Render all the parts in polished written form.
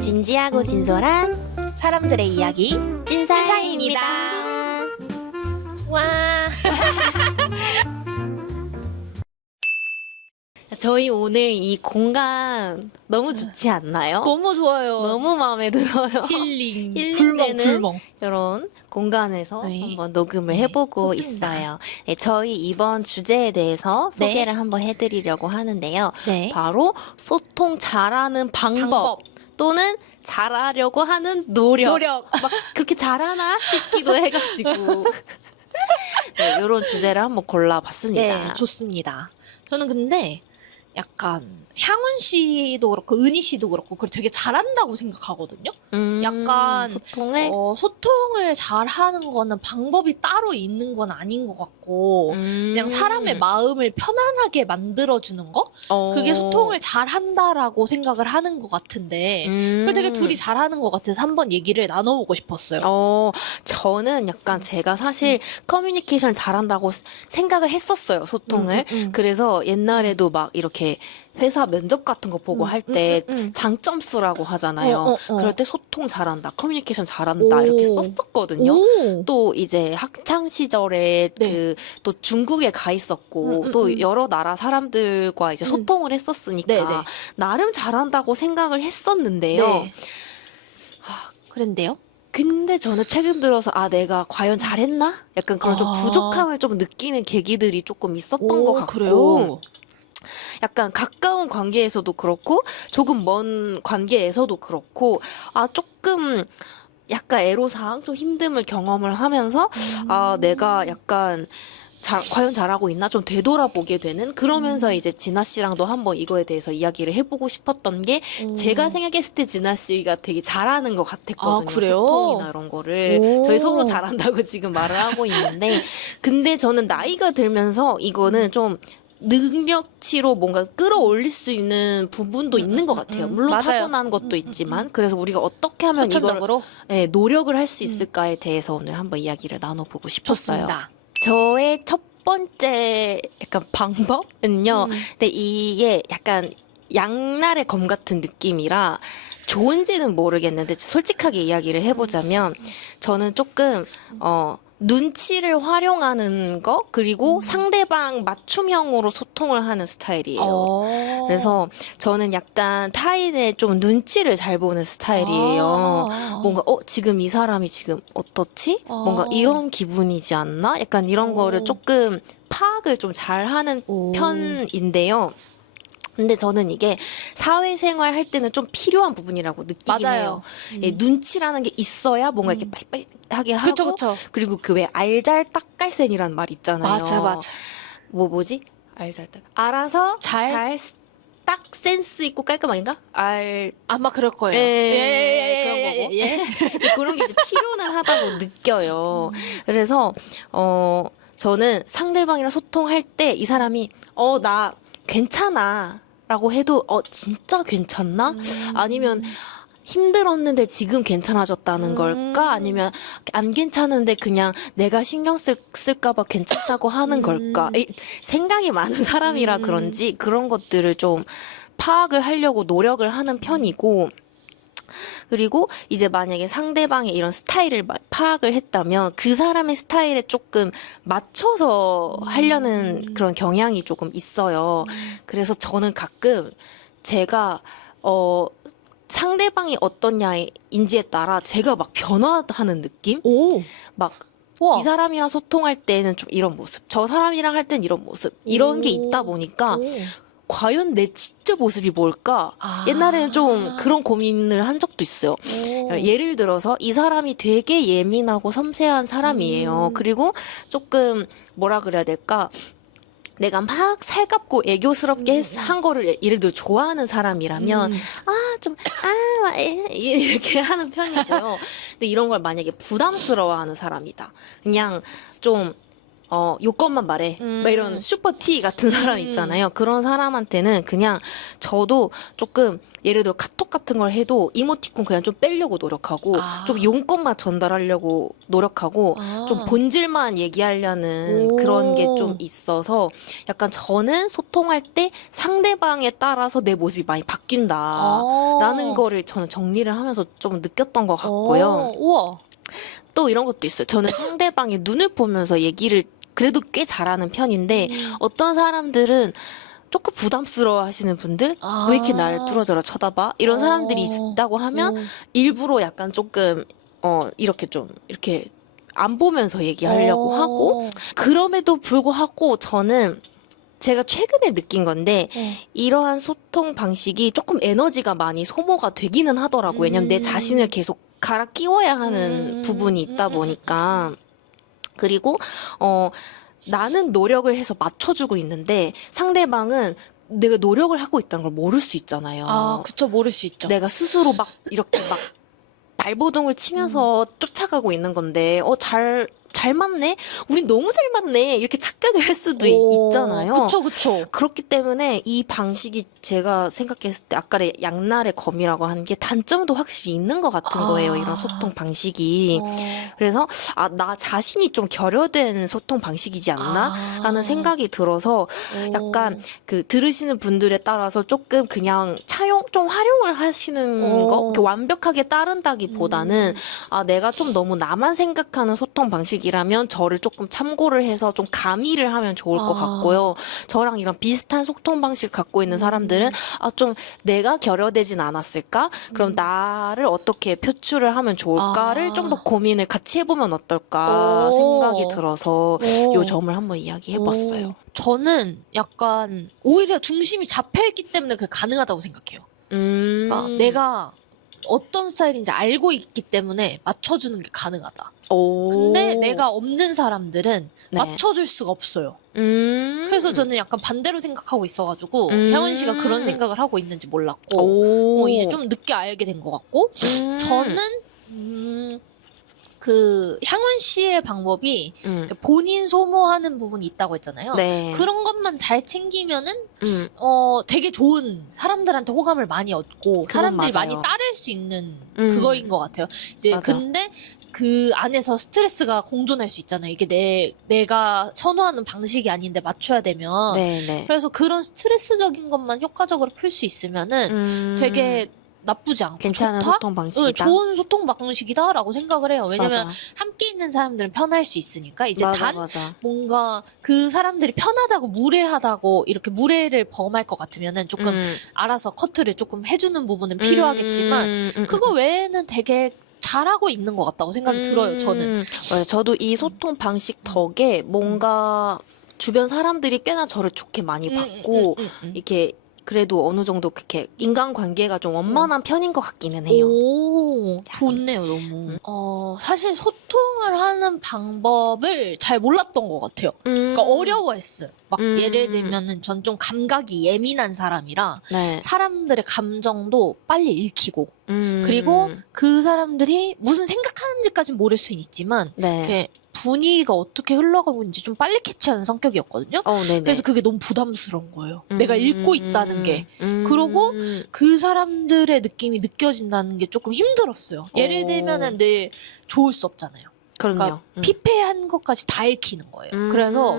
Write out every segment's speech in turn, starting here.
진지하고 진솔한 사람들의 이야기 찐사이입니다. 와. 저희 오늘 이 공간 너무 좋지 않나요? 너무 좋아요. 너무 마음에 들어요. 힐링, 힐링되는 불멍. 이런 공간에서 네. 한번 녹음을 네, 해보고 좋습니다. 있어요. 네, 저희 이번 주제에 대해서 네. 소개를 한번 해드리려고 하는데요. 네. 바로 소통 잘하는 방법 또는 잘하려고 하는 노력. 막 그렇게 잘하나 싶기도 해가지고 네, 이런 주제를 한번 골라봤습니다. 네, 좋습니다. 저는 근데 약간 향훈 씨도 그렇고 은희 씨도 그렇고 그걸 되게 잘한다고 생각하거든요. 약간 소통을 잘하는 거는 방법이 따로 있는 건 아닌 것 같고 그냥 사람의 마음을 편안하게 만들어주는 거? 그게 소통을 잘한다라고 생각을 하는 것 같은데 그걸 되게 둘이 잘하는 것 같아서 한번 얘기를 나눠보고 싶었어요. 저는 약간 제가 사실 커뮤니케이션 잘한다고 생각을 했었어요, 소통을. 그래서 옛날에도 막 이렇게 회사 면접 같은 거 보고 할 때 장점 쓰라고 하잖아요. 그럴 때 소통 잘한다, 커뮤니케이션 잘한다 이렇게 썼었거든요. 또 이제 학창 시절에 네. 또 중국에 가 있었고 또 여러 나라 사람들과 이제 소통을 했었으니까 네, 네. 나름 잘한다고 생각을 했었는데요. 네. 그런데요? 근데 저는 최근 들어서 내가 과연 잘했나? 약간 그런 좀 부족함을 좀 느끼는 계기들이 조금 있었던 것 같고 그래요? 약간 가까운 관계에서도 그렇고 조금 먼 관계에서도 그렇고 조금 약간 애로사항 좀 힘듦을 경험을 하면서 내가 약간 과연 잘하고 있나 좀 되돌아보게 되는 그러면서 이제 진아 씨랑도 한번 이거에 대해서 이야기를 해보고 싶었던 게 제가 생각했을 때 진아 씨가 되게 잘하는 것 같았거든요. 그래요? 소통이나 이런 거를 저희 서로 잘한다고 지금 말을 하고 있는데 근데 저는 나이가 들면서 이거는 좀 능력치로 뭔가 끌어올릴 수 있는 부분도 있는 것 같아요. 물론 맞아요. 타고난 것도 있지만 그래서 우리가 어떻게 하면 이걸 후천적으로 노력을 할 수 있을까에 대해서 오늘 한번 이야기를 나눠보고 싶었어요. 좋습니다. 저의 첫 번째 약간 방법은요. 근데 이게 약간 양날의 검 같은 느낌이라 좋은지는 모르겠는데 솔직하게 이야기를 해보자면 저는 조금 눈치를 활용하는 거 그리고 상대방 맞춤형으로 소통을 하는 스타일이에요. 그래서 저는 약간 타인의 좀 눈치를 잘 보는 스타일이에요. 뭔가 지금 이 사람이 지금 어떻지? 뭔가 이런 기분이지 않나? 약간 이런 거를 조금 파악을 좀 잘하는 편인데요. 근데 저는 이게 사회생활 할 때는 좀 필요한 부분이라고 느끼긴 해요. 예, 눈치라는 게 있어야 뭔가 이렇게 빨리빨리 하게 하고 그쵸. 그리고 그 왜 알잘딱깔센이란 말 있잖아요. 맞아. 뭐지? 알잘딱. 알아서 딱 센스 있고 깔끔하게인가? 아마 그럴 거예요. 그런 거고. 그런 게 이제 필요는 하다고 느껴요. 그래서 저는 상대방이랑 소통할 때 이 사람이 나 괜찮아 라고 해도 진짜 괜찮나? 아니면 힘들었는데 지금 괜찮아졌다는 걸까? 아니면 안 괜찮은데 그냥 내가 신경 쓸까 봐 괜찮다고 하는 걸까? 생각이 많은 사람이라 그런지 그런 것들을 좀 파악을 하려고 노력을 하는 편이고 그리고 이제 만약에 상대방의 이런 스타일을 파악을 했다면 그 사람의 스타일에 조금 맞춰서 하려는 그런 경향이 조금 있어요. 그래서 저는 가끔 제가 상대방이 어떠냐인지에 따라 제가 막 변화하는 느낌? 막 이 사람이랑 소통할 때는 좀 이런 모습, 저 사람이랑 할 땐 이런 모습 이런 게 있다 보니까 과연 내 진짜 모습이 뭘까? 옛날에는 좀 그런 고민을 한 적도 있어요. 예를 들어서 이 사람이 되게 예민하고 섬세한 사람이에요. 그리고 조금 뭐라 그래야 될까? 내가 막 살갑고 애교스럽게 한 거를 예를 들어 좋아하는 사람이라면 이렇게 하는 편이고요. 근데 이런 걸 만약에 부담스러워하는 사람이다. 그냥 좀 요건만 말해. 막 이런 슈퍼 T 같은 사람 있잖아요. 그런 사람한테는 그냥 저도 조금 예를 들어 카톡 같은 걸 해도 이모티콘 그냥 좀 빼려고 노력하고 좀 용건만 전달하려고 노력하고 좀 본질만 얘기하려는 그런 게 좀 있어서 약간 저는 소통할 때 상대방에 따라서 내 모습이 많이 바뀐다라는 거를 저는 정리를 하면서 좀 느꼈던 것 같고요. 우와. 또 이런 것도 있어요. 저는 상대방의 눈을 보면서 얘기를 그래도 꽤 잘하는 편인데 어떤 사람들은 조금 부담스러워 하시는 분들 왜 이렇게 나를 뚫어져라 쳐다봐? 이런 사람들이 있다고 하면 일부러 약간 조금 이렇게 좀 이렇게 안 보면서 얘기하려고 하고 그럼에도 불구하고 저는 제가 최근에 느낀 건데 이러한 소통 방식이 조금 에너지가 많이 소모가 되기는 하더라고요. 왜냐면 내 자신을 계속 갈아 끼워야 하는 부분이 있다 보니까 그리고 나는 노력을 해서 맞춰주고 있는데 상대방은 내가 노력을 하고 있다는 걸 모를 수 있잖아요. 그쵸. 모를 수 있죠. 내가 스스로 막 이렇게 막 발버둥을 치면서 쫓아가고 있는 건데 잘 맞네? 우린 너무 잘 맞네. 이렇게 착각을 할 수도 있잖아요. 그쵸. 그렇기 때문에 이 방식이 제가 생각했을 때 아까의 양날의 검이라고 하는 게 단점도 확실히 있는 것 같은 거예요. 이런 소통 방식이. 그래서 나 자신이 좀 결여된 소통 방식이지 않나? 라는 생각이 들어서 약간 그 들으시는 분들에 따라서 조금 그냥 좀 활용을 하시는 거? 이렇게 완벽하게 따른다기보다는 내가 좀 너무 나만 생각하는 소통 방식이라면 저를 조금 참고를 해서 좀 가미를 하면 좋을 것 같고요. 저랑 이런 비슷한 소통 방식 갖고 있는 사람들은 좀 내가 결여되진 않았을까? 그럼 나를 어떻게 표출을 하면 좋을까를 좀 더 고민을 같이 해보면 어떨까 생각이 들어서 요 점을 한번 이야기해봤어요. 저는 약간 오히려 중심이 잡혀있기 때문에 그게 가능하다고 생각해요. 그러니까 내가 어떤 스타일인지 알고 있기 때문에 맞춰주는 게 가능하다. 근데 내가 없는 사람들은 맞춰줄 수가 없어요. 그래서 저는 약간 반대로 생각하고 있어가지고 향원 씨가 그런 생각을 하고 있는지 몰랐고 이제 좀 늦게 알게 된 것 같고 저는 그 향원 씨의 방법이 본인 소모하는 부분이 있다고 했잖아요. 그런 것만 잘 챙기면은 되게 좋은 사람들한테 호감을 많이 얻고 사람들이 많이 따를 수 있는 그거인 것 같아요. 이제 근데 그 안에서 스트레스가 공존할 수 있잖아요. 이게 내가 선호하는 방식이 아닌데 맞춰야 되면. 그래서 그런 스트레스적인 것만 효과적으로 풀 수 있으면은 되게 나쁘지 않고 괜찮은 좋다? 소통 방식이다. 좋은 소통 방식이다라고 생각을 해요. 왜냐면 함께 있는 사람들은 편할 수 있으니까 이제 뭔가 그 사람들이 편하다고 무례하다고 이렇게 무례를 범할 것 같으면은 조금 알아서 커트를 조금 해주는 부분은 필요하겠지만 그거 외에는 되게 잘하고 있는 것 같다고 생각이 들어요. 저는. 저도 이 소통 방식 덕에 뭔가 주변 사람들이 꽤나 저를 좋게 많이 봤고 이렇게 그래도 어느 정도 그렇게 인간관계가 좀 원만한 편인 것 같기는 해요. 좋네요, 너무. 사실 소통을 하는 방법을 잘 몰랐던 것 같아요. 그러니까 어려워했어요. 막 예를 들면은 전 좀 감각이 예민한 사람이라 사람들의 감정도 빨리 읽히고 그리고 그 사람들이 무슨 생각하는지까지는 모를 수는 있지만 이렇게 분위기가 어떻게 흘러가고 있는지 좀 빨리 캐치하는 성격이었거든요. 그래서 그게 너무 부담스러운 거예요. 내가 읽고 있다는 게. 그러고 그 사람들의 느낌이 느껴진다는 게 조금 힘들었어요. 예를 들면은 늘 좋을 수 없잖아요. 그러니까 피폐한 것까지 다 읽히는 거예요. 그래서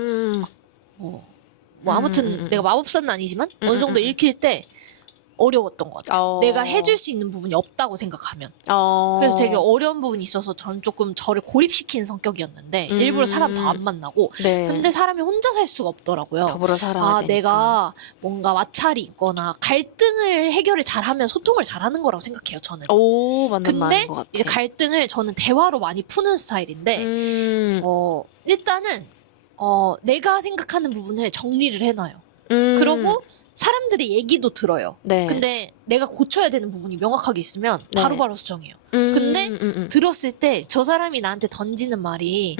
아무튼 내가 마법사는 아니지만 어느 정도 읽힐 때 어려웠던 것 같아요. 내가 해줄 수 있는 부분이 없다고 생각하면. 그래서 되게 어려운 부분이 있어서 전 조금 저를 고립시키는 성격이었는데 일부러 사람 더 안 만나고 근데 사람이 혼자 살 수가 없더라고요. 더불어 살아야 되니까. 내가 뭔가 마찰이 있거나 갈등을 해결을 잘하면 소통을 잘하는 거라고 생각해요. 저는. 맞는 말인 것 같아. 이제 갈등을 저는 대화로 많이 푸는 스타일인데 일단은 내가 생각하는 부분을 정리를 해놔요. 그러고 사람들이 얘기도 들어요. 근데 내가 고쳐야 되는 부분이 명확하게 있으면 바로바로 수정해요. 근데 들었을 때 저 사람이 나한테 던지는 말이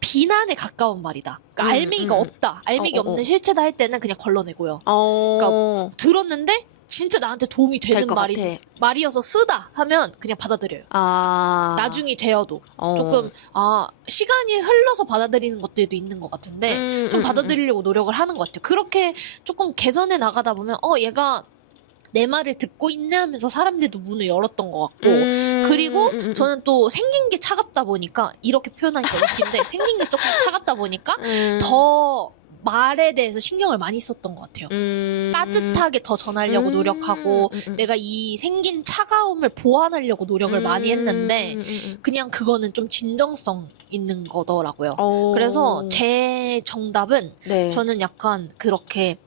비난에 가까운 말이다. 그러니까 알맹이가 없다. 알맹이 없는 실체다 할 때는 그냥 걸러내고요. 그러니까 들었는데 진짜 나한테 도움이 되는 것 같아. 말이어서 쓰다 하면 그냥 받아들여요. 나중이 되어도 조금 시간이 흘러서 받아들이는 것들도 있는 것 같은데 좀 받아들이려고 노력을 하는 것 같아요. 그렇게 조금 개선해 나가다 보면 얘가 내 말을 듣고 있네 하면서 사람들도 문을 열었던 것 같고 그리고 저는 또 생긴 게 차갑다 보니까 이렇게 표현하니까 웃긴데 생긴 게 조금 차갑다 보니까 더 말에 대해서 신경을 많이 썼던 것 같아요. 따뜻하게 더 전하려고 노력하고 내가 이 생긴 차가움을 보완하려고 노력을 많이 했는데 그냥 그거는 좀 진정성 있는 거더라고요. 그래서 제 정답은 네. 저는 약간 그렇게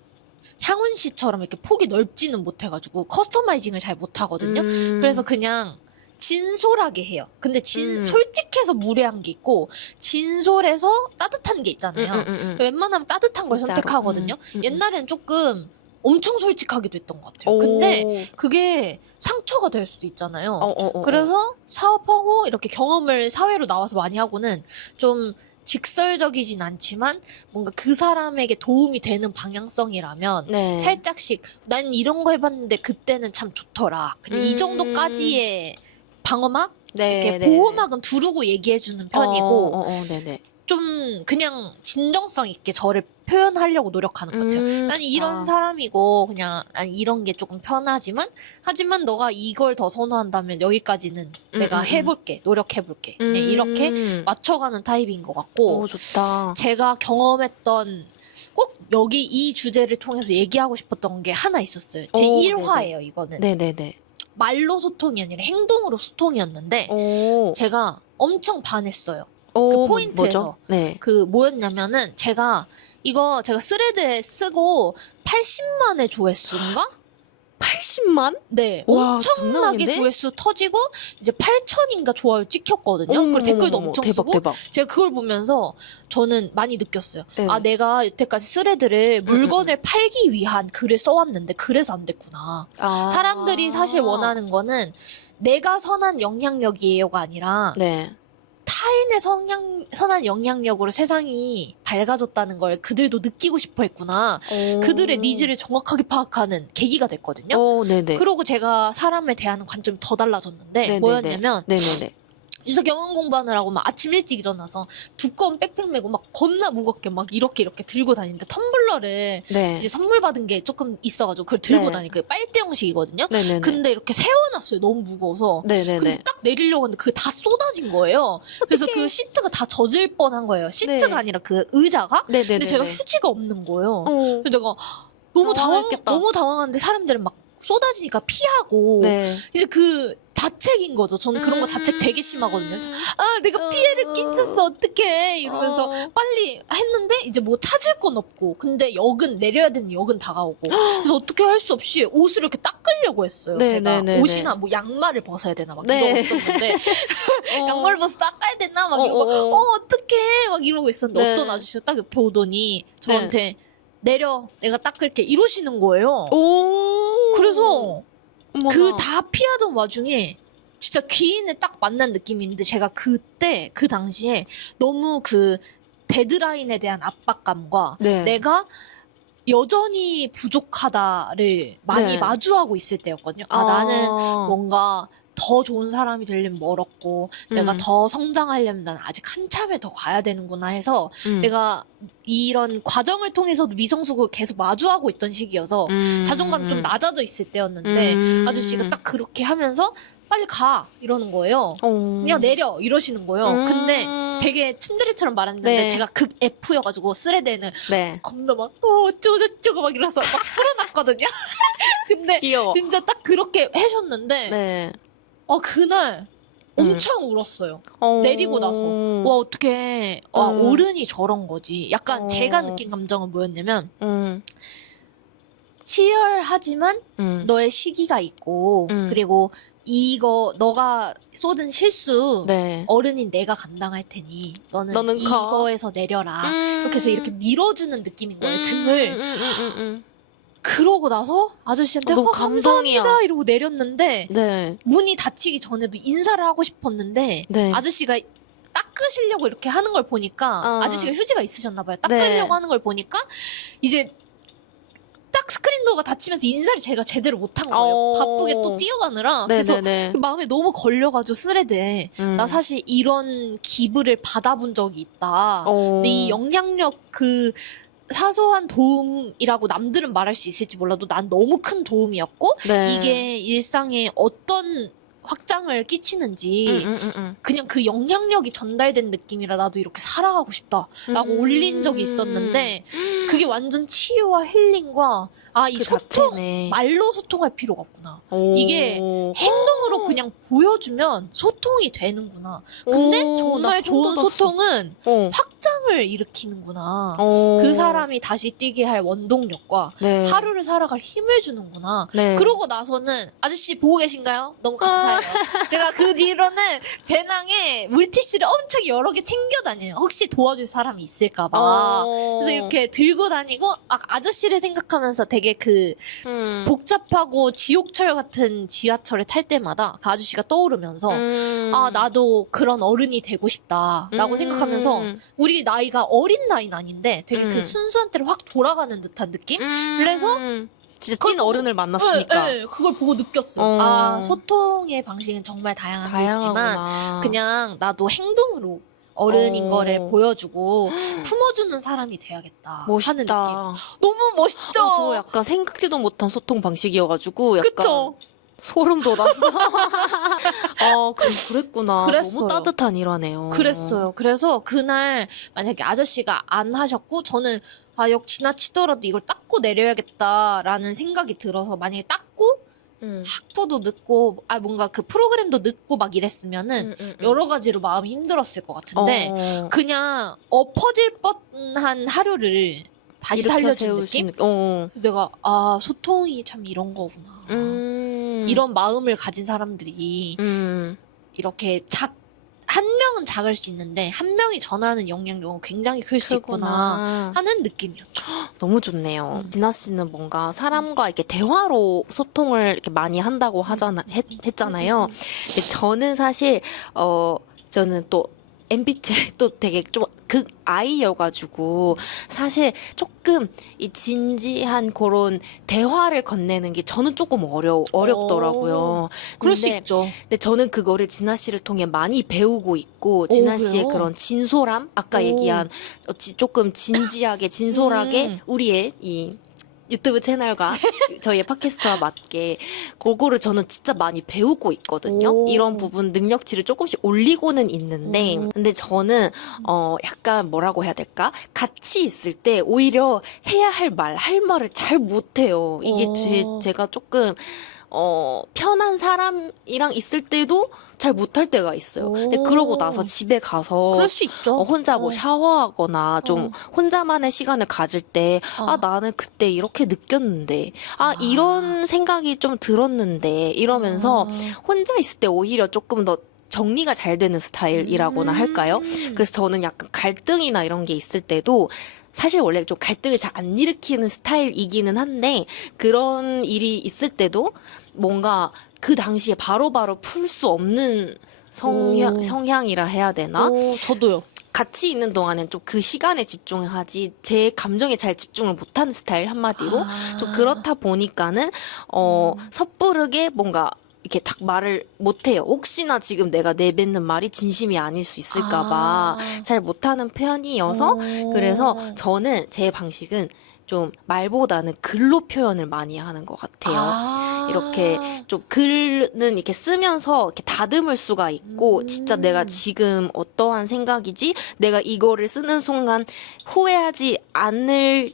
향훈 씨처럼 이렇게 폭이 넓지는 못해가지고 커스터마이징을 잘 못하거든요. 그래서 그냥 진솔하게 해요. 근데 솔직해서 무례한 게 있고 진솔해서 따뜻한 게 있잖아요. 웬만하면 따뜻한 걸 진짜로. 선택하거든요. 옛날엔 조금 엄청 솔직하기도 했던 것 같아요. 근데 그게 상처가 될 수도 있잖아요. 그래서 사업하고 이렇게 경험을 사회로 나와서 많이 하고는 좀 직설적이진 않지만 뭔가 그 사람에게 도움이 되는 방향성이라면 네. 살짝씩 난 이런 거 해봤는데 그때는 참 좋더라. 그냥 이 정도까지의 방어막? 이렇게 보호막은 두르고 얘기해주는 편이고 네네. 좀 그냥 진정성 있게 저를 표현하려고 노력하는 것 같아요. 난 이런 사람이고 그냥 난 이런 게 조금 편하지만 하지만 너가 이걸 더 선호한다면 여기까지는 내가 해볼게. 노력해볼게. 그냥 이렇게 맞춰가는 타입인 것 같고 좋다. 제가 경험했던 꼭 여기 이 주제를 통해서 얘기하고 싶었던 게 하나 있었어요. 제 1화예요 이거는. 네네네. 말로 소통이 아니라 행동으로 소통이었는데 제가 엄청 반했어요. 그 포인트에서. 네. 그 뭐였냐면은 제가 스레드에 쓰고 80만의 조회수인가? 80만? 네. 와, 엄청나게 장난인데? 조회수 터지고 이제 8천인가 좋아요 찍혔거든요. 그리고 댓글도 엄청 쓰고 대박. 제가 그걸 보면서 저는 많이 느꼈어요. 네. 내가 여태까지 스레드를 물건을 팔기 위한 글을 써왔는데 그래서 안 됐구나. 사람들이 사실 원하는 거는 내가 선한 영향력이에요가 아니라 네. 타인의 선한 영향력으로 세상이 밝아졌다는 걸 그들도 느끼고 싶어 했구나. 그들의 니즈를 정확하게 파악하는 계기가 됐거든요. 네네. 그러고 제가 사람에 대하는 관점이 더 달라졌는데 네네네. 뭐였냐면 네네네. 이제 경영 공부하느라고 막 아침 일찍 일어나서 두꺼운 백팩 메고 막 겁나 무겁게 막 이렇게 들고 다니는데 텀블러를 네. 이제 선물 받은 게 조금 있어가지고 그걸 들고 네. 다니고 빨대 형식이거든요. 네네네. 근데 이렇게 세워놨어요. 너무 무거워서. 네네네. 근데 딱 내리려고 하는데 그게 다 쏟아진 거예요. 그래서 그 시트가 다 젖을 뻔한 거예요. 시트가 네. 아니라 그 의자가. 네네네. 근데 제가 휴지가 없는 거예요. 어. 그래서 내가 너무 당황했겠다. 너무 당황한데 사람들은 막 쏟아지니까 피하고 네. 이제 그 자책인 거죠. 저는 그런 거 자책 되게 심하거든요. 그래서 내가 피해를 끼쳤어 어떡해 이러면서 빨리 했는데 이제 뭐 찾을 건 없고 근데 역은 내려야 되는 역은 다가오고 그래서 어떻게 할 수 없이 옷을 이렇게 닦으려고 했어요. 네, 제가 네, 네, 옷이나 뭐 양말을 벗어야 되나 막 네. 이러고 있었는데 양말 벗어 닦아야 되나 막 이러고 어떡해 막 이러고 있었는데 네. 어떤 아저씨가 딱 옆에 오더니 저한테 내려 내가 닦을게 이러시는 거예요. 그래서 그 다 피하던 와중에 진짜 귀인에 딱 만난 느낌인데 제가 그때 그 당시에 너무 그 데드라인에 대한 압박감과 네. 내가 여전히 부족하다를 많이 네. 마주하고 있을 때였거든요. 나는 뭔가 더 좋은 사람이 되려면 멀었고 내가 더 성장하려면 난 아직 한참에 더 가야 되는구나 해서 내가 이런 과정을 통해서도 미성숙을 계속 마주하고 있던 시기여서 자존감이 좀 낮아져 있을 때였는데 아저씨가 딱 그렇게 하면서 빨리 가 이러는 거예요. 그냥 내려 이러시는 거예요. 근데 되게 츤드레처럼 말하는데 네. 제가 극 F여가지고 스레드에는 네. 겁나 막 어쩌고저쩌고 막 이러면서 막 풀어놨거든요. 근데 귀여워. 진짜 딱 그렇게 하셨는데 네. 그날 엄청 울었어요. 내리고 나서 와 어떡해 어른이 저런 거지. 약간 제가 느낀 감정은 뭐였냐면 치열하지만 너의 시기가 있고 그리고 이거 너가 쏟은 실수 네. 어른인 내가 감당할 테니 너는 이거에서 내려라. 이렇게 해서 이렇게 밀어주는 느낌인 거예요. 등을. 그러고 나서 아저씨한테 너무 감사합니다 감동이야. 이러고 내렸는데 네. 문이 닫히기 전에도 인사를 하고 싶었는데 네. 아저씨가 닦으시려고 이렇게 하는 걸 보니까 아저씨가 휴지가 있으셨나 봐요. 닦으려고 네. 하는 걸 보니까 이제 딱 스크린도어가 닫히면서 인사를 제가 제대로 못한 거예요. 바쁘게 또 뛰어가느라. 그래서 네네네. 마음에 너무 걸려가지고 스레드에 나 사실 이런 기부를 받아본 적이 있다. 근데 이 영향력 그 사소한 도움이라고 남들은 말할 수 있을지 몰라도 난 너무 큰 도움이었고 네. 이게 일상에 어떤 확장을 끼치는지 그냥 그 영향력이 전달된 느낌이라 나도 이렇게 살아가고 싶다라고 올린 적이 있었는데 그게 완전 치유와 힐링과 이 그 소통, 자체네. 말로 소통할 필요가 없구나. 이게 행동으로 그냥 보여주면 소통이 되는구나. 근데 정말 좋은 소통은 확장을 일으키는구나. 그 사람이 다시 뛰게 할 원동력과 네. 하루를 살아갈 힘을 주는구나. 네. 그러고 나서는 아저씨 보고 계신가요? 너무 감사해요. 제가 그 뒤로는 배낭에 물티슈를 엄청 여러 개 챙겨 다녀요. 혹시 도와줄 사람이 있을까봐. 그래서 이렇게 들고 다니고 아저씨를 생각하면서 되게 그 복잡하고 지옥철 같은 지하철을 탈 때마다 그 아저씨가 떠오르면서 나도 그런 어른이 되고 싶다라고 생각하면서 우리 나이가 어린 나이는 아닌데 되게 그 순수한 때로 확 돌아가는 듯한 느낌? 그래서 진짜 찐 어른을 만났으니까. 네, 그걸 보고 느꼈어요. 소통의 방식은 정말 다양하겠지만 그냥 나도 행동으로 어른인 거를 보여주고 품어주는 사람이 돼야겠다. 멋있다. 하는 느낌. 너무 멋있죠? 저 약간 생각지도 못한 소통 방식이어가지고 약간 그쵸? 소름 돋았어. 그랬구나. 그랬어요. 너무 따뜻한 일화네요. 그랬어요. 그래서 그날 만약에 아저씨가 안 하셨고 저는 역 지나치더라도 이걸 닦고 내려야겠다라는 생각이 들어서 만약에 닦고 학부도 늦고 뭔가 그 프로그램도 늦고 막 이랬으면은 여러 가지로 마음이 힘들었을 것 같은데 그냥 엎어질 뻔한 하루를 다시 살려준 느낌? 내가 소통이 참 이런 거구나. 이런 마음을 가진 사람들이 이렇게 한 명은 작을 수 있는데 한 명이 전하는 영향력은 굉장히 클 수 있구나 하는 느낌이었죠. 너무 좋네요. 진아 씨는 뭔가 사람과 이렇게 대화로 소통을 이렇게 많이 한다고 했잖아요. 근데 저는 사실 저는 또 MBTI 또 되게 좀 극아이여가지고 사실 조금 이 진지한 그런 대화를 건네는 게 저는 조금 어렵더라고요. 그럴 수 있죠. 근데 저는 그거를 진아 씨를 통해 많이 배우고 있고 진아 씨의 그런 진솔함, 아까 얘기한 조금 진지하게 진솔하게 우리의 이 유튜브 채널과 저희의 팟캐스트와 맞게 그거를 저는 진짜 많이 배우고 있거든요. 이런 부분 능력치를 조금씩 올리고는 있는데 근데 저는 약간 뭐라고 해야 될까? 같이 있을 때 오히려 해야 할 말을 잘 못해요. 이게 제가 조금 편한 사람이랑 있을 때도 잘 못할 때가 있어요. 근데 그러고 나서 집에 가서 그럴 수 있죠. 혼자 뭐 샤워하거나 좀 혼자만의 시간을 가질 때 나는 그때 이렇게 느꼈는데 이런 생각이 좀 들었는데 이러면서 혼자 있을 때 오히려 조금 더 정리가 잘 되는 스타일이라고나 할까요? 그래서 저는 약간 갈등이나 이런 게 있을 때도 사실 원래 좀 갈등을 잘 안 일으키는 스타일이기는 한데 그런 일이 있을 때도 뭔가 그 당시에 바로바로 풀 수 없는 성향이라 해야 되나? 저도요. 같이 있는 동안엔 좀 그 시간에 집중하지 제 감정에 잘 집중을 못하는 스타일 한마디로 좀 그렇다 보니까는 섣부르게 뭔가 이렇게 딱 말을 못해요. 혹시나 지금 내가 내뱉는 말이 진심이 아닐 수 있을까봐 잘 못하는 편이어서 그래서 저는 제 방식은 좀 말보다는 글로 표현을 많이 하는 것 같아요. 이렇게 좀 글은 이렇게 쓰면서 이렇게 다듬을 수가 있고 진짜 내가 지금 어떠한 생각이지? 내가 이거를 쓰는 순간 후회하지 않을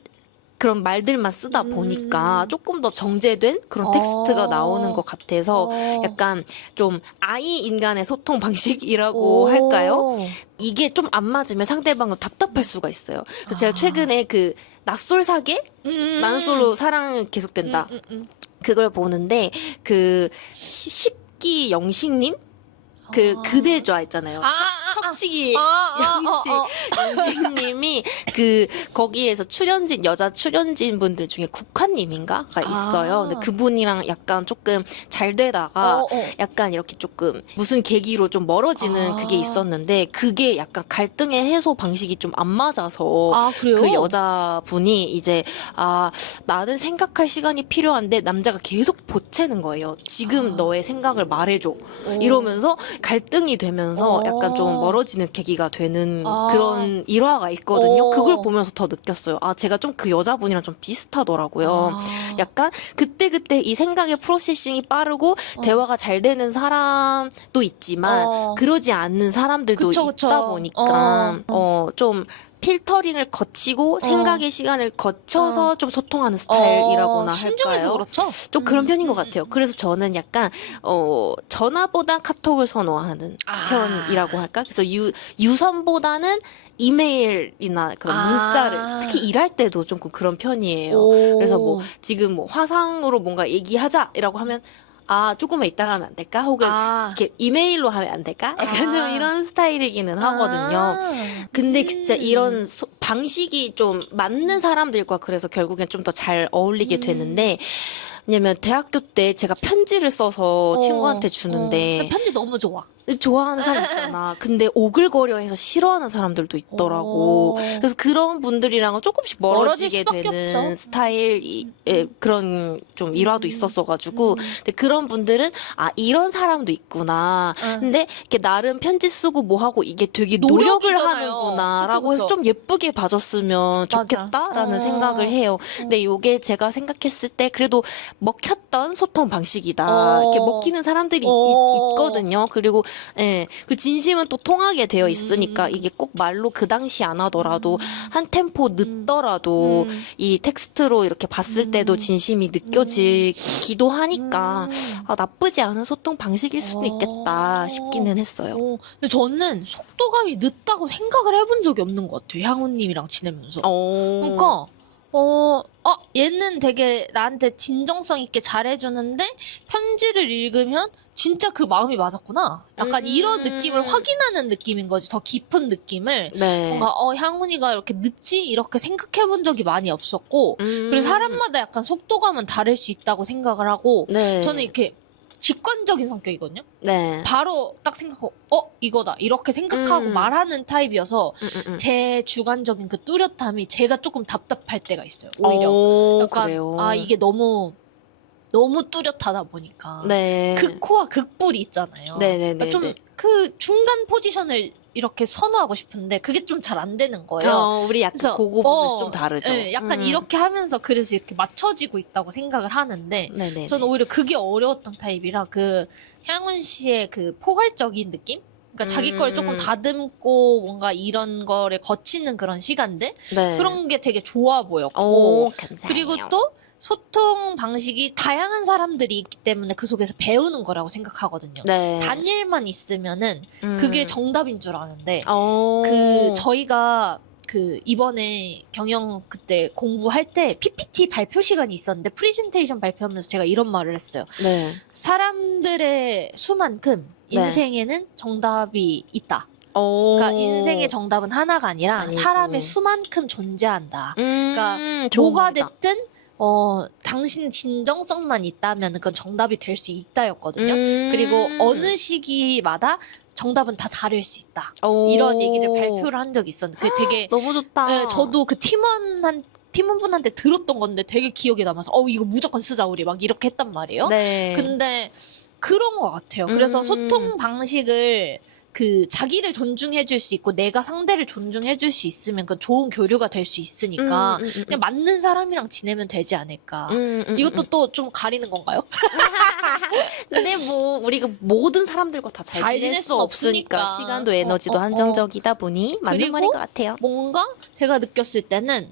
그런 말들만 쓰다 보니까 조금 더 정제된 그런 텍스트가 나오는 것 같아서 약간 좀 아이 인간의 소통 방식이라고 할까요? 이게 좀 안 맞으면 상대방은 답답할 수가 있어요. 그래서 제가 최근에 그 낯솔 사계? 나는 솔로 사랑은 계속된다. 그걸 보는데 그 십기 영식님? 그대 좋아했잖아요. 빡치기 아. 영식님이 그 거기에서 출연진 여자 출연진 분들 중에 국화님인가가 있어요. 근데 그분이랑 약간 조금 잘 되다가 약간 이렇게 조금 무슨 계기로 좀 멀어지는 그게 있었는데 그게 약간 갈등의 해소 방식이 좀 안 맞아서 그래요? 그 여자분이 이제 나는 생각할 시간이 필요한데 남자가 계속 보채는 거예요. 지금 너의 생각을 말해줘. 이러면서 갈등이 되면서 약간 좀 멀어지는 계기가 되는 그런 일화가 있거든요. 그걸 보면서 더 느꼈어요. 제가 좀 그 여자분이랑 좀 비슷하더라고요. 약간 그때그때 이 생각의 프로세싱이 빠르고 대화가 잘 되는 사람도 있지만 그러지 않는 사람들도 있다 보니까 좀 필터링을 거치고 생각의 시간을 거쳐서 좀 소통하는 스타일이라고나 신중해서 할까요? 그렇죠. 좀 그런 편인 것 같아요. 그래서 저는 약간 전화보다 카톡을 선호하는 편이라고 할까? 그래서 유선보다는 이메일이나 그런 문자를 특히 일할 때도 좀 그런 편이에요. 그래서 뭐 지금 뭐 화상으로 뭔가 얘기하자라고 하면 조금만 이따가 하면 안 될까? 혹은 이렇게 이메일로 하면 안 될까? 약간 좀 이런 스타일이기는 하거든요. 근데 진짜 이런 방식이 좀 맞는 사람들과 그래서 결국엔 좀 더 잘 어울리게 되는데 왜냐면 대학교 때 제가 편지를 써서 친구한테 주는데 편지 너무 좋아. 좋아하는 사람 있잖아. 근데 오글거려해서 싫어하는 사람들도 있더라고. 그래서 그런 분들이랑은 조금씩 멀어지게 되는 스타일의 그런 좀 일화도 있었어가지고. 근데 그런 분들은 이런 사람도 있구나. 근데 이렇게 나름 편지 쓰고 뭐 하고 이게 되게 노력을 하는구나라고 해서 좀 예쁘게 봐줬으면 좋겠다라는 생각을 해요. 근데 이게 제가 생각했을 때 그래도 먹혔던 소통 방식이다. 이렇게 먹히는 사람들이 있거든요. 그리고 그 진심은 또 통하게 되어 있으니까 이게 꼭 말로 그 당시 안 하더라도 한 템포 늦더라도 이 텍스트로 이렇게 봤을 때도 진심이 느껴지기도 하니까 나쁘지 않은 소통 방식일 수도 있겠다 싶기는 했어요. 근데 저는 속도감이 늦다고 생각을 해본 적이 없는 것 같아요. 향우님이랑 지내면서. 그러니까 얘는 되게 나한테 진정성 있게 잘해주는데 편지를 읽으면 진짜 그 마음이 맞았구나. 약간 이런 느낌을 확인하는 느낌인 거지. 더 깊은 느낌을. 뭔가 향훈이가 이렇게 늦지? 이렇게 생각해 본 적이 많이 없었고 그래서 사람마다 약간 속도감은 다를 수 있다고 생각을 하고 저는 이렇게 직관적인 성격이거든요. 바로 딱 생각하고 이거다 이렇게 생각하고 말하는 타입이어서 제 주관적인 그 뚜렷함이 제가 조금 답답할 때가 있어요. 오히려 약간 그래요. 이게 너무 뚜렷하다 보니까 극호와 극불이 있잖아요. 그러니까 좀 그 중간 포지션을 이렇게 선호하고 싶은데 그게 좀 잘 안 되는 거예요. 우리 약간 그거 부분이 좀 다르죠. 약간 이렇게 하면서 그래서 이렇게 맞춰지고 있다고 생각을 하는데 저는 오히려 그게 어려웠던 타입이라 그 향훈 씨의 그 포괄적인 느낌? 그러니까 자기 걸 조금 다듬고 뭔가 이런 거를 거치는 그런 시간들? 그런 게 되게 좋아 보였고 그리고 또 소통 방식이 다양한 사람들이 있기 때문에 그 속에서 배우는 거라고 생각하거든요. 단일만 있으면은 그게 정답인 줄 아는데 그 저희가 그 이번에 경영 그때 공부할 때 PPT 발표 시간이 있었는데 프레젠테이션 발표하면서 제가 이런 말을 했어요. 사람들의 수만큼 인생에는 정답이 있다. 그러니까 인생의 정답은 하나가 아니라 사람의 수만큼 존재한다. 그러니까 뭐가 됐든 당신 진정성만 있다면 그건 정답이 될 수 있다였거든요. 그리고 어느 시기마다 정답은 다 다를 수 있다. 이런 얘기를 발표를 한 적이 있었는데 그게 되게 너무 좋다. 저도 그 팀원분한테 들었던 건데 되게 기억에 남아서 이거 무조건 쓰자 우리 막 이렇게 했단 말이에요. 근데 그런 것 같아요. 그래서 소통 방식을 그 자기를 존중해 줄 수 있고 내가 상대를 존중해 줄 수 있으면 그 좋은 교류가 될 수 있으니까 그냥 맞는 사람이랑 지내면 되지 않을까. 이것도 또 좀 가리는 건가요? 근데 뭐 우리가 모든 사람들과 다 잘 지낼 수 없으니까 시간도 에너지도 한정적이다 보니 맞는 말인 것 같아요. 뭔가 제가 느꼈을 때는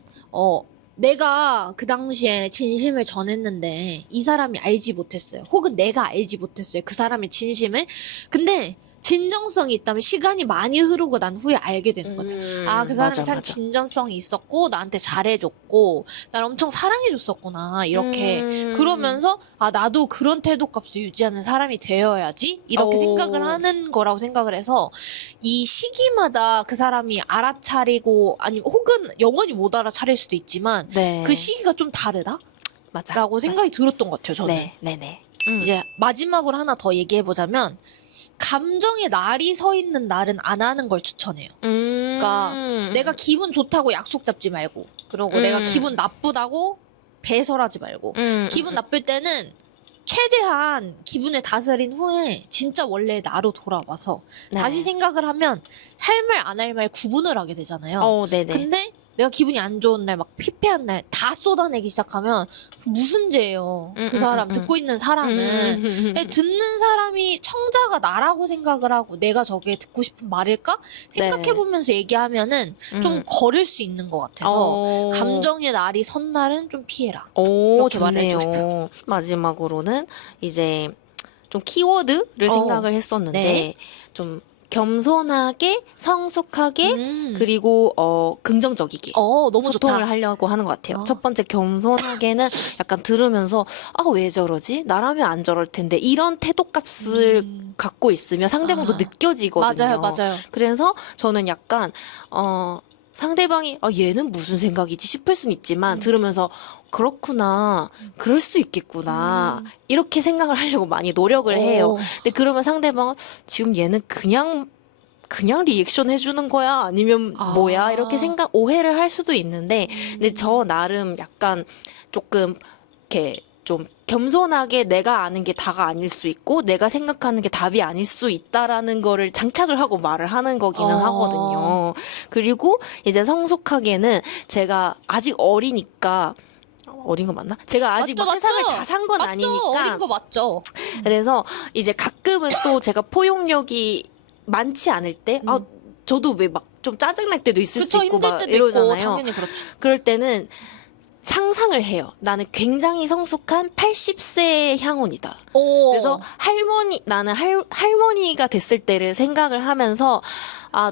내가 그 당시에 진심을 전했는데 이 사람이 알지 못했어요. 혹은 내가 알지 못했어요. 그 사람의 진심을. 근데 진정성이 있다면 시간이 많이 흐르고 난 후에 알게 되는 것 같아요. 아, 그 사람이 참 맞아. 진정성이 있었고 나한테 잘해줬고 날 엄청 사랑해줬었구나 이렇게 그러면서 아 나도 그런 태도값을 유지하는 사람이 되어야지 이렇게 오. 생각을 하는 거라고 생각을 해서 이 시기마다 그 사람이 알아차리고 아니면 혹은 영원히 못 알아차릴 수도 있지만 네. 그 시기가 좀 다르다라고 맞아. 생각이 들었던 것 같아요. 저는 네네. 이제 마지막으로 하나 더 얘기해 보자면 감정의 날이 서 있는 날은 안 하는 걸 추천해요. 그러니까 내가 기분 좋다고 약속 잡지 말고 그리고 내가 기분 나쁘다고 배설하지 말고 기분 나쁠 때는 최대한 기분을 다스린 후에 진짜 원래 나로 돌아와서 네. 다시 생각을 하면 할 말 안 할 말 구분을 하게 되잖아요. 네네. 근데 내가 기분이 안 좋은 날 막 피폐한 날 다 쏟아내기 시작하면 무슨 죄예요. 그 사람 듣고 있는 사람은 듣는 사람이 청자가 나라고 생각을 하고 내가 저게 듣고 싶은 말일까 생각해보면서 얘기하면은 좀 걸을 수 있는 것 같아서 감정의 날이 선 날은 좀 피해라. 이렇게 말해주고 싶어요. 마지막으로는 이제 좀 키워드를 생각을 했었는데 네. 좀 겸손하게, 성숙하게, 그리고 긍정적이게 너무 소통을 좋다. 하려고 하는 것 같아요. 첫 번째 겸손하게는 약간 들으면서 왜 저러지? 나라면 안 저럴 텐데 이런 태도값을 갖고 있으면 상대방도 느껴지거든요. 맞아요. 그래서 저는 약간 상대방이 얘는 무슨 생각이지 싶을 순 있지만 들으면서 그렇구나, 그럴 수 있겠구나 이렇게 생각을 하려고 많이 노력을 해요. 근데 그러면 상대방은 지금 얘는 그냥 리액션 해주는 거야? 아니면 뭐야? 이렇게 오해를 할 수도 있는데 근데 저 나름 약간 조금 이렇게 좀 겸손하게 내가 아는 게 다가 아닐 수 있고 내가 생각하는 게 답이 아닐 수 있다라는 거를 장착을 하고 말을 하는 거기는 하거든요. 그리고 이제 성숙하게는 제가 아직 어리니까 어린 거 맞나? 제가 아직 맞죠, 세상을 맞죠. 다 산 건 맞죠? 아니니까 어린 거 맞죠? 그래서 이제 가끔은 또 제가 포용력이 많지 않을 때 저도 왜 막 좀 짜증날 때도 있을 그쵸, 수 있고 힘들 막 때도 이러잖아요. 있고 당연히 그렇죠. 그럴 때는 상상을 해요. 나는 굉장히 성숙한 80세의 향운이다. 그래서 나는 할머니가 됐을 때를 생각을 하면서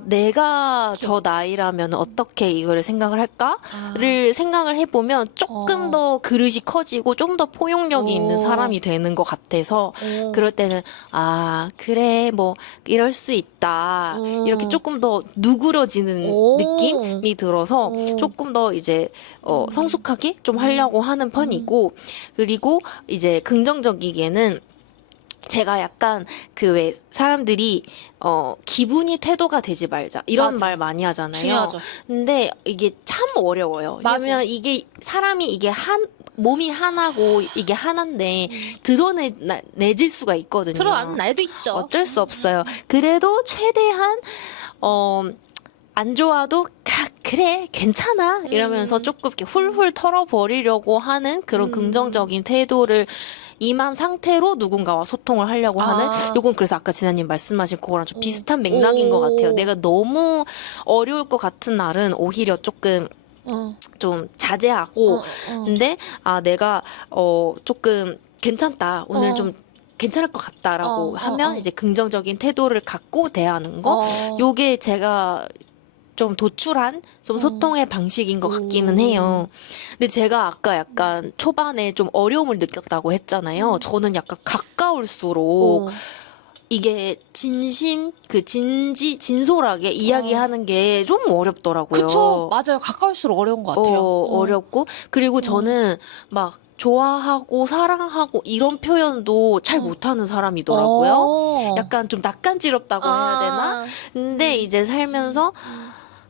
내가 저 나이라면 어떻게 이거를 생각을 할까를 생각을 해보면 조금 더 그릇이 커지고 좀 더 포용력이 있는 사람이 되는 것 같아서 그럴 때는 그래 뭐 이럴 수 있다 이렇게 조금 더 누그러지는 느낌이 들어서 조금 더 이제 성숙하게 좀 하려고 하는 편이고 그리고 이제 긍정적이게는 제가 약간 그 왜 사람들이 기분이 태도가 되지 말자 이런 맞아. 말 많이 하잖아요. 중요하죠. 근데 이게 참 어려워요. 맞아. 왜냐면 이게 사람이 이게 몸이 하나고 이게 하나인데 드러내질 수가 있거든요. 드러나는 날도 있죠. 어쩔 수 없어요. 그래도 최대한 안 좋아도 그래 괜찮아 이러면서 조금 이렇게 훌훌 털어버리려고 하는 그런 긍정적인 태도를 임한 상태로 누군가와 소통을 하려고 하는 요건 그래서 아까 진아님 말씀하신 그거랑 좀 비슷한 맥락인 것 같아요. 내가 너무 어려울 것 같은 날은 오히려 조금 좀 자제하고 근데 내가 조금 괜찮다 오늘 좀 괜찮을 것 같다라고 하면 이제 긍정적인 태도를 갖고 대하는 거 요게 제가 좀 도출한 좀 소통의 방식인 것 같기는 해요. 근데 제가 아까 약간 초반에 좀 어려움을 느꼈다고 했잖아요. 저는 약간 가까울수록 이게 진솔하게 이야기하는 게 좀 어렵더라고요. 그쵸, 맞아요. 가까울수록 어려운 것 같아요. 어렵고 그리고 저는 막 좋아하고 사랑하고 이런 표현도 잘 못하는 사람이더라고요. 약간 좀 낯간지럽다고 해야 되나? 근데 이제 살면서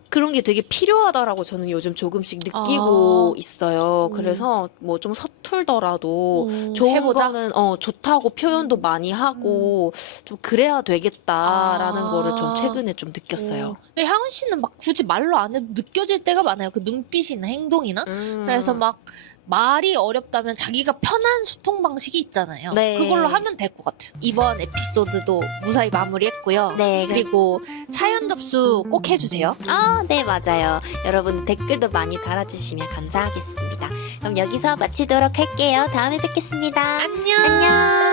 그런 게 되게 필요하다라고 저는 요즘 조금씩 느끼고 있어요. 그래서 뭐 좀 서툴더라도 좋은 해보자. 거는 좋다고 표현도 많이 하고 좀 그래야 되겠다라는 거를 좀 최근에 좀 느꼈어요. 근데 향은 씨는 막 굳이 말로 안 해도 느껴질 때가 많아요. 그 눈빛이나 행동이나. 그래서 막 말이 어렵다면 자기가 편한 소통 방식이 있잖아요. 네. 그걸로 하면 될 것 같아요. 이번 에피소드도 무사히 마무리했고요. 네. 그리고 사연 접수 꼭 해주세요. 네, 맞아요. 여러분 댓글도 많이 달아주시면 감사하겠습니다. 그럼 여기서 마치도록 할게요. 다음에 뵙겠습니다. 안녕. 안녕.